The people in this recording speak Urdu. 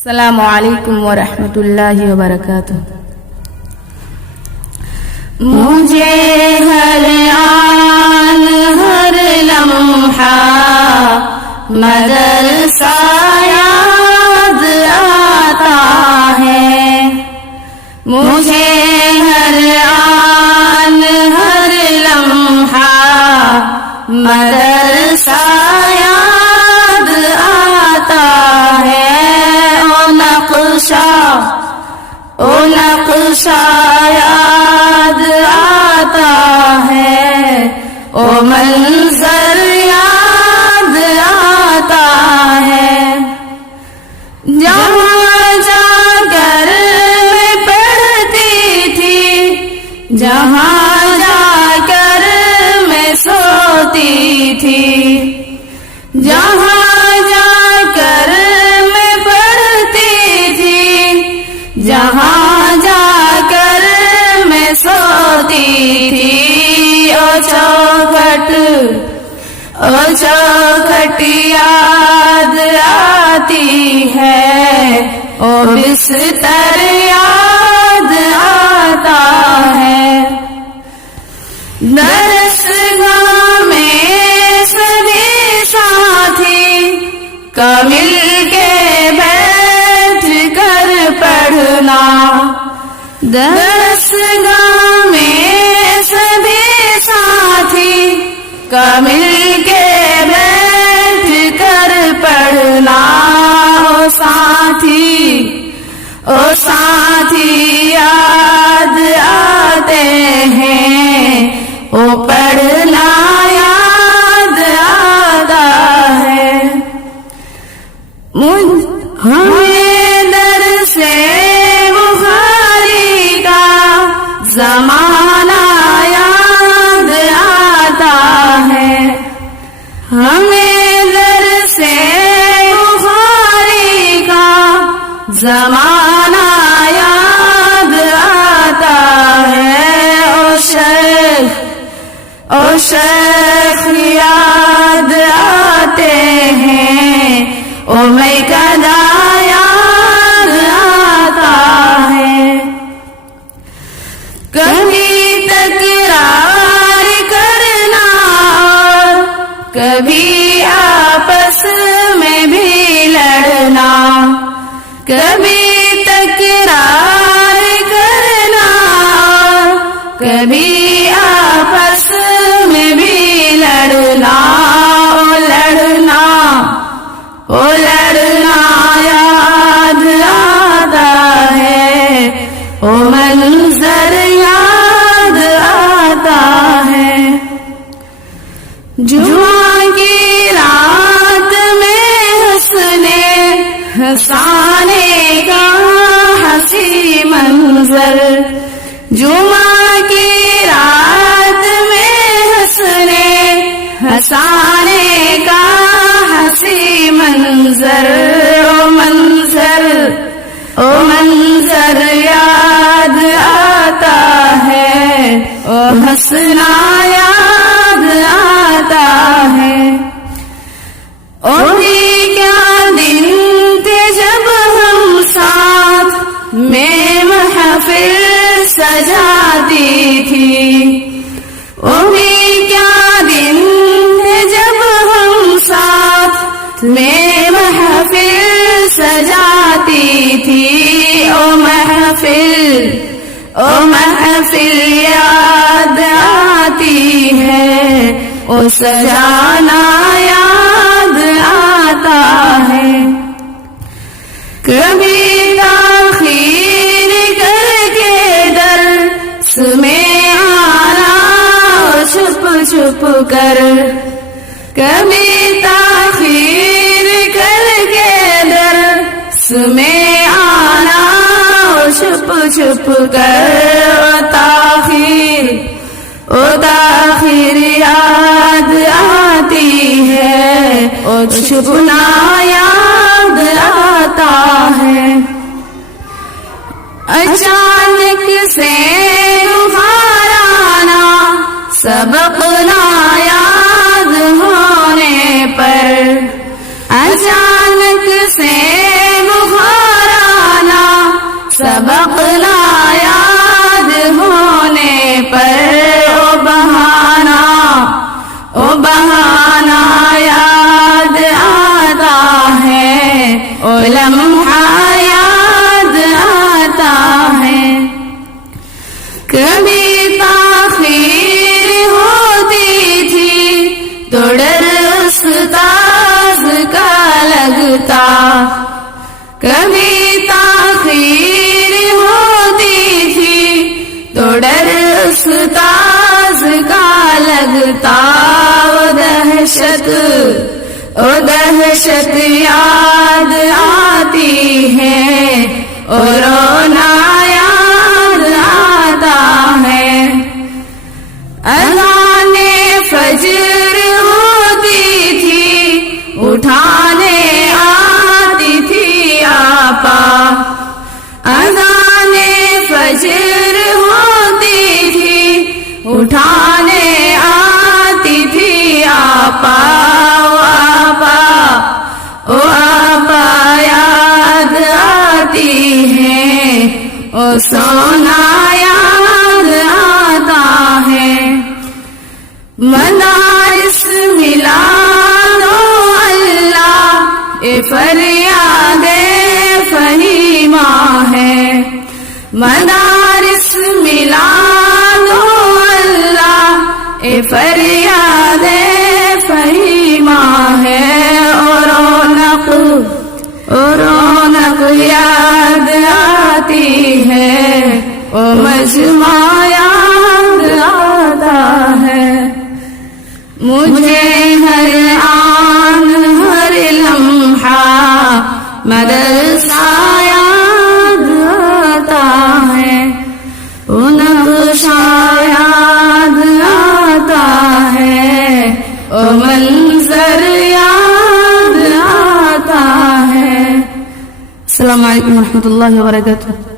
السلام علیکم ورحمۃ اللہ وبرکاتہ۔ مجھے ہر آن ہر لمحہ مدرسہ یاد آتا ہے، مجھے ہر آن ہر لمحہ مدرسہ یاد آتا ہے۔ او نقشہ یاد آتا ہے، او منظر یاد آتا ہے، جہاں جا کر میں پڑھتی تھی، جہاں جا کر میں سوتی تھی، جہاں جا کر جہاں جا کر میں سوتی تھی۔ او چوکھٹ یاد آتی ہے، او بستر یاد آتا ہے، درسگاہ میں سبھی ساتھی کا مل کے پڑھنا، درسگاہ میں سبھی ساتھی کا مل کے بیٹھ کر پڑھنا۔ او ساتھی یاد آتے ہیں، او پڑھنا یاد آتا ہے، ہمیں سے بخاری کا زمانہ یاد آتا ہے، ہمیں درسِ بخاری کا زمانہ یاد آتا ہے۔ او شیخ یاد آتے ہیں، او میں کدا کبھی آپس میں بھی لڑنا، کبھی تکرار کرنا، کبھی آپس میں بھی لڑنا، او لڑنا یاد آتا ہے، او منظر یاد آتا ہے، جمعہ کی رات میں ہنسانے کا ہنسی منظر، جمعہ کی رات میں ہنسانے کا ہنسی منظر، او منظر یاد آتا ہے، او ہنسنا یاد آتا ہے۔ اور کیا دن تھے جب ہم ساتھ میں محفل سجاتی تھی، اور کیا دن تھے جب ہم ساتھ میں محفل سجاتی تھی، او محفل یاد آتی ہے، او سجانا یاد آتا ہے، کبھی تاخیر کر کے درس میں آنا چھپ چھپ کر، کبھی تاخیر کر کے درس میں آنا چھپ چھپ کر، تاخیر یاد آتی ہے، اور چھپنا یاد آتا ہے، اچانک سے بخار آنا، سبق نہ یاد ہونے پر، اچانک سے بخار وہ لمحہ یاد آتا ہے. کبھی تاخیر ہوتی تھی تو ڈر استاذ کا لگتا. کبھی تاخیر ہوتی تھی تو ڈر استاذ کا لگتا. وہ دہشت یاد آتی ہے اور رونا یاد آتا ہے. اذان فجر ہوتی تھی اٹھانے آتی تھی آپا. اذان فجر ہوتی تھی اٹھانے آتی تھی آپا. او آپا یاد آتی ہے او سونا یاد آتا ہے. مدارس ملا دو اللہ اے فریاد فہیمہ ہے. مدارس ملا دو اللہ اے فریاد فہیمہ ہے. اور رونق یاد آتی ہے او مجمع یاد آتا ہے. مجھے ہر آن ہر لمحہ مدرسہ یاد آتا ہے. او نقشہ یاد آتا ہے او منظر یاد آتا ہے. السلام علیکم ورحمۃ اللہ وبرکاتہ.